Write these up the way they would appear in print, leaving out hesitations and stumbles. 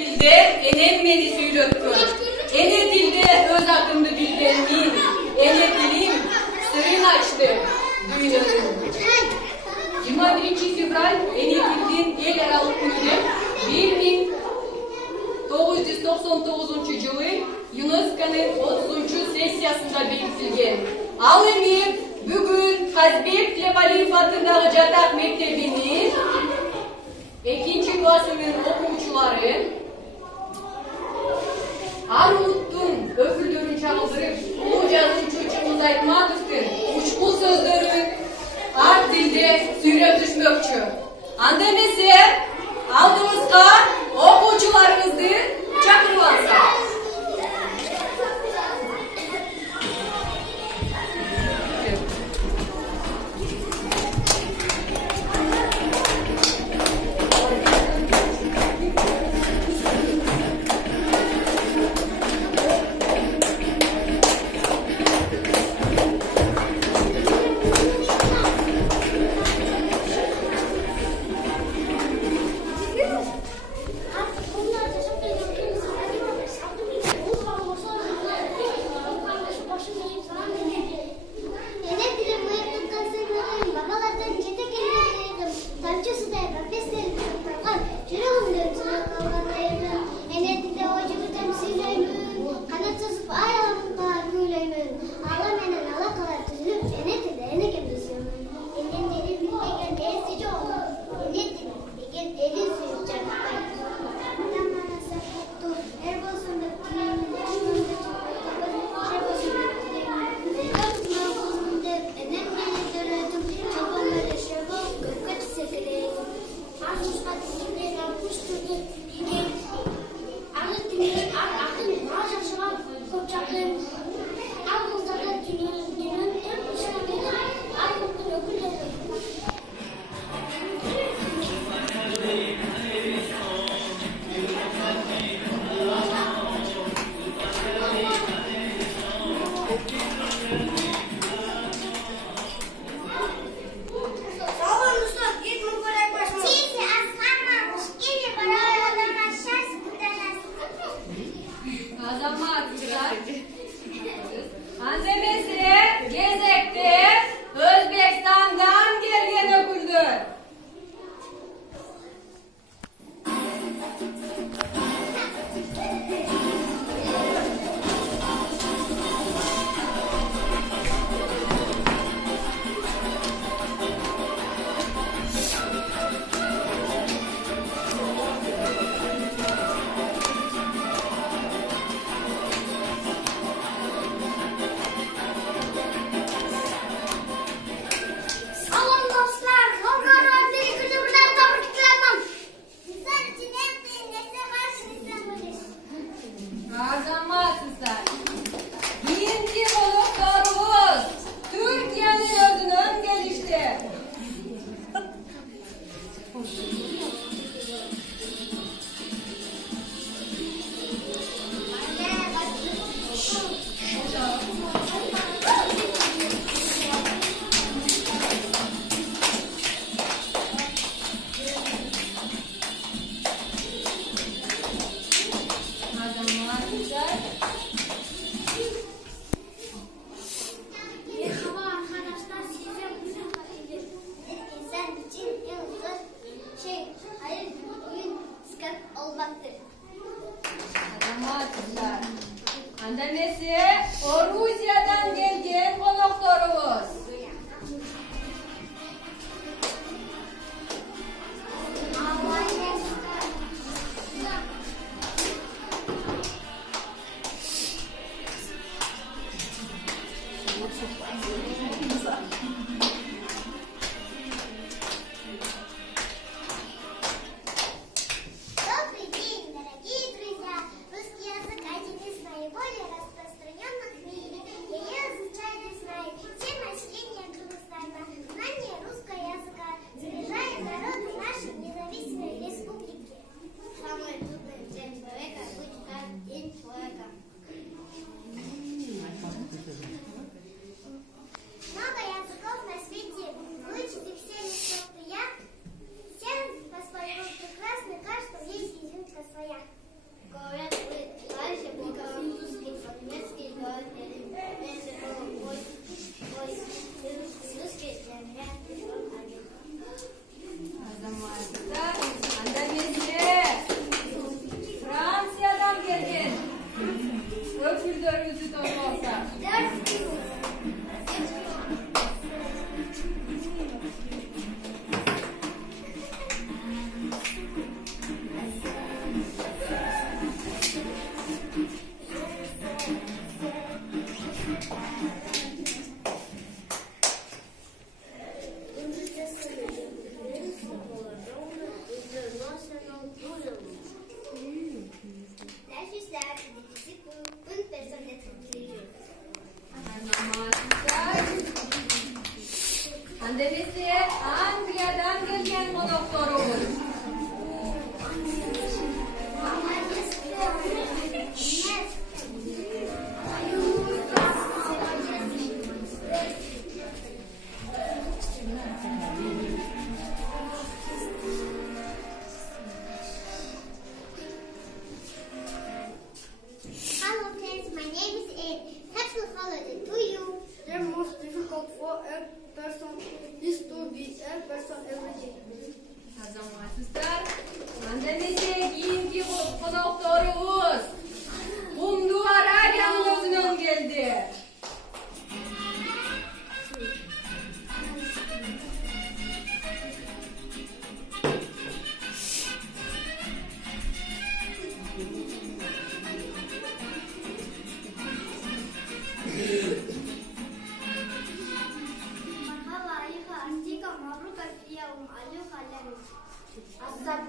Dilde enem beni söyletti. Ene dilde öz akımdı dillerinin. Ene dilim sırrını açtı dünyanın. 21 fevral ene dildin el aralık günü 1999 yılı UNESCO'nun 30. sesiyasında belirtilgen. Al emi bugün Hazbek Lebaliyev atındağı Catak Mektebi'nin 2. klasının okuyucuları Armut'un öpüldürün çağıldırıp Ucaz'ın çocuğumuz Aytmatov'un uçkul sözlerin art dilde süre düşmekçü. Andemese aldığımızda okuyucularımızı çakırlansa.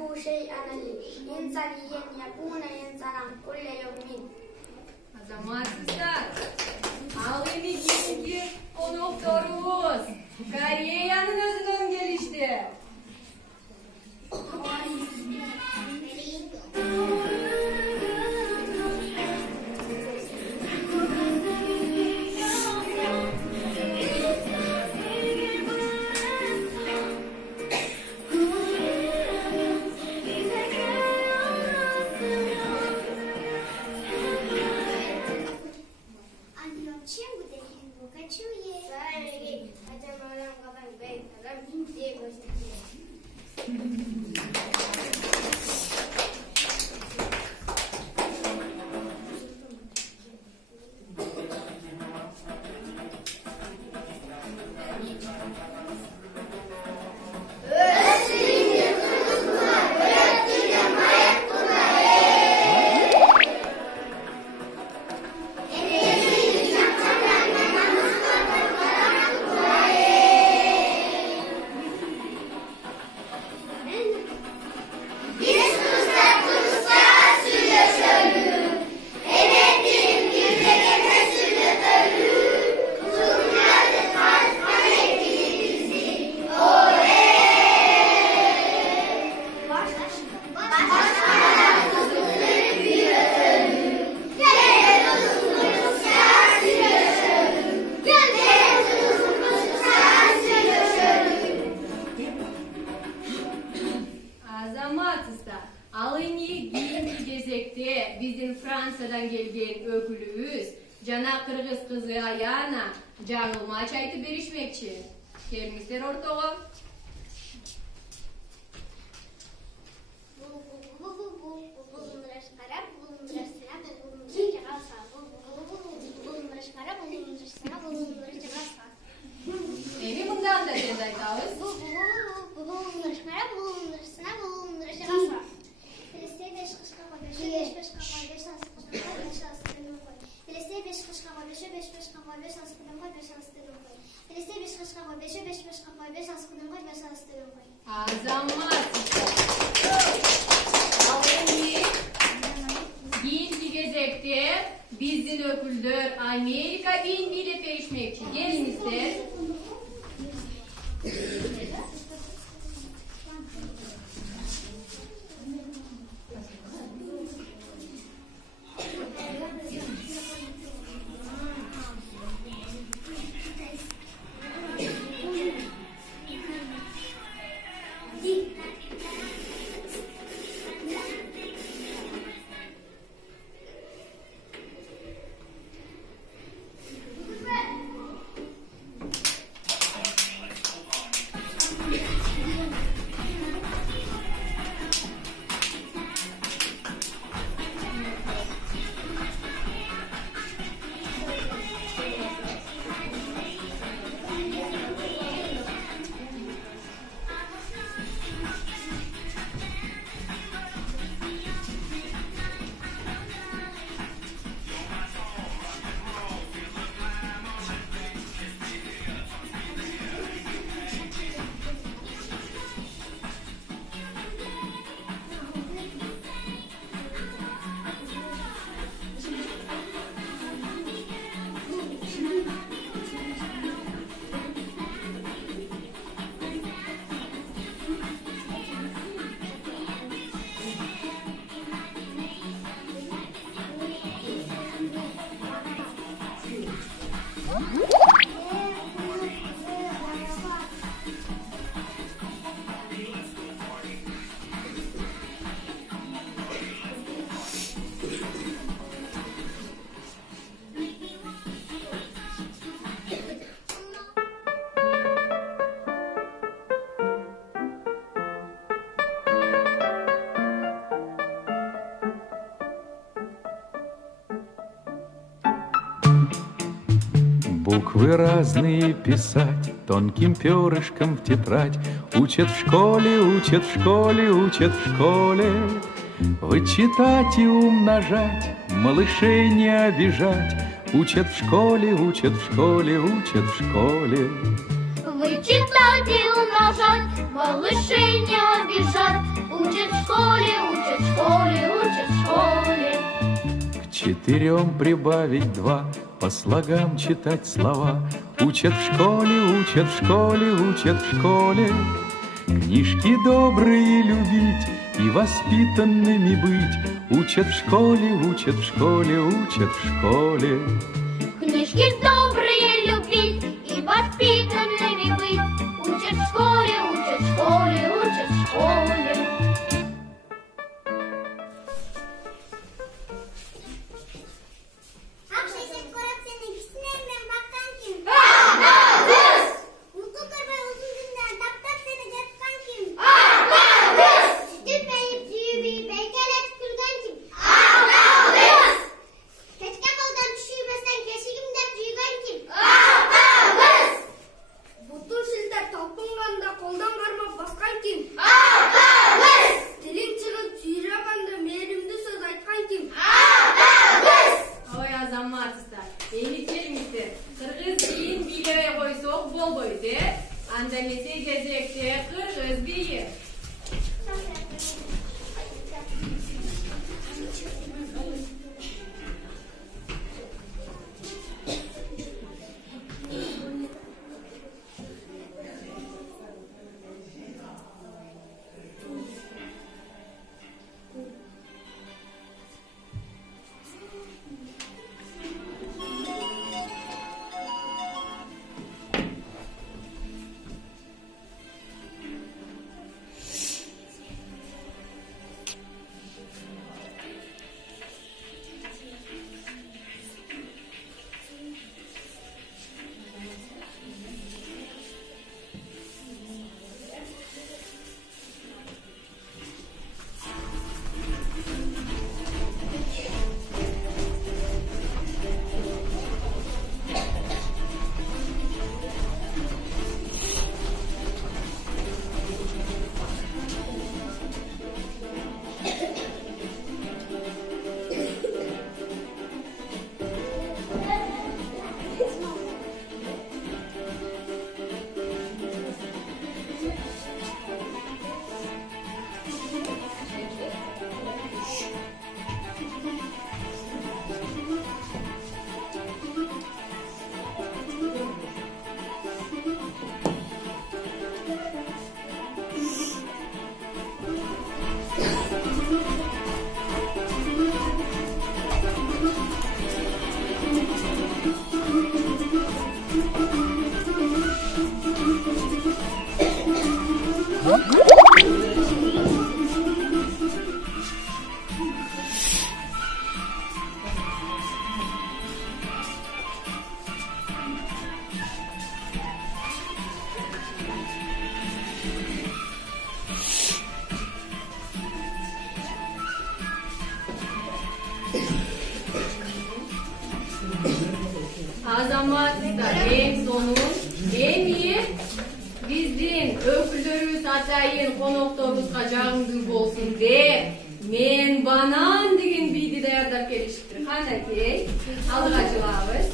له شيئا إنسان يكون إنسانا كل يوم. Азамат Ustaz, al emekliğindeki o doktorumuz Kore'nin özünden gelişti. Bizim Fransa'dan gelgen ökülüğüz, cana Kırgız kızı ayağına canılma çaytı berişmekçi. Gelmişler ortağa. Evi bundan da tez aytağız. Azammat. Bin gezekte bizin öküldür Amerika bin bilet erişmekçi. Gelinizler. Буквы разные писать тонким перышком в тетрадь. Учат в школе, учат в школе, учат в школе. Вычитать и умножать, малышей не обижать. Учат в школе, учат в школе, учат в школе. Вычитать и умножать, малышей не обижать. Учат в 4 прибавить 2, по слогам читать слова. Учат в школе, учат в школе, учат в школе. Книжки добрые любить и воспитанными быть. Учат в школе, учат в школе, учат в школе. Книжки добрые любить и воспитанными быть. Учат в школе, учат в школе, учат в школе. Azamatta en sonun, en iyi bizdin öpülürüz atayin konoktoruzga жағымды болсын деп мен банан деген биді даярдап келишиптир. Канакей, алга жылабыз.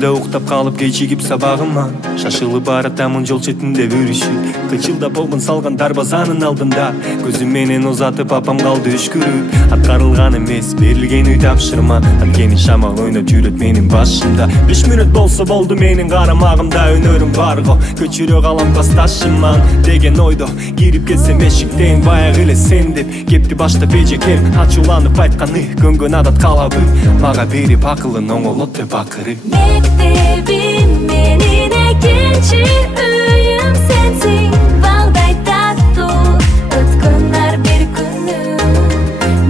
Түнүндө уктап калып кечигип сабагыма шашылып баратамын жол четинде бүрүшүп кычылдап болгон салган дарбазанын алдында көзүм менен узатып апам калды үшкүрүп аткарылган эмес берилген үй тапшырма анткени шамал ойноп жүрөт менин башымда 5 мүнөт болсо болду менин карамагымда өнөрүм бар го көчүрө калам классташыман деген ойдо кирип келсем эшиктен баягы эле сен деп кепти баштап эжекем ачууланып айтканы көнгөн адат калабы мага берип акылын оңолот деп акырып Мектебим менин экинчи үйүм сенсиң балдай таттуу өткөн ар бир күнүм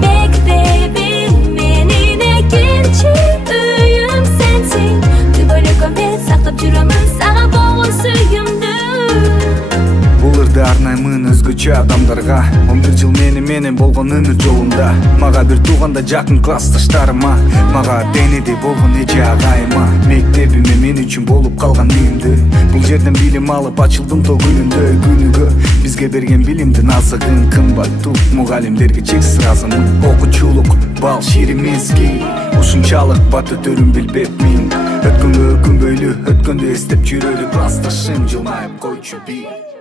Мектебим менин экинчи үйүм сенсиң түбөлүккө мен сактап жүрөмүн сага болгон сүйүүмдү Бул ырды арнаймын өзгөчө адамдарга 11 жыл менен болгон өмүр жолунда мага бир тууганда жакын классташтарыма мага денеде болгон эже агайыма мектебиме мен үчүн болуп калган үйүмдү бул жерден билим алып ачылдым то күнүндө күнүгө бизге берген билимдин азыгын кымбаттуу мугалимдерге чексиз ыраазымын окуучулук бал шири мезги ушунчалык бат өтөрүн билбепмин өткөнгө өкүнбөйлү өткөндү эстеп жүрөлү классташым жылмайып койчу бир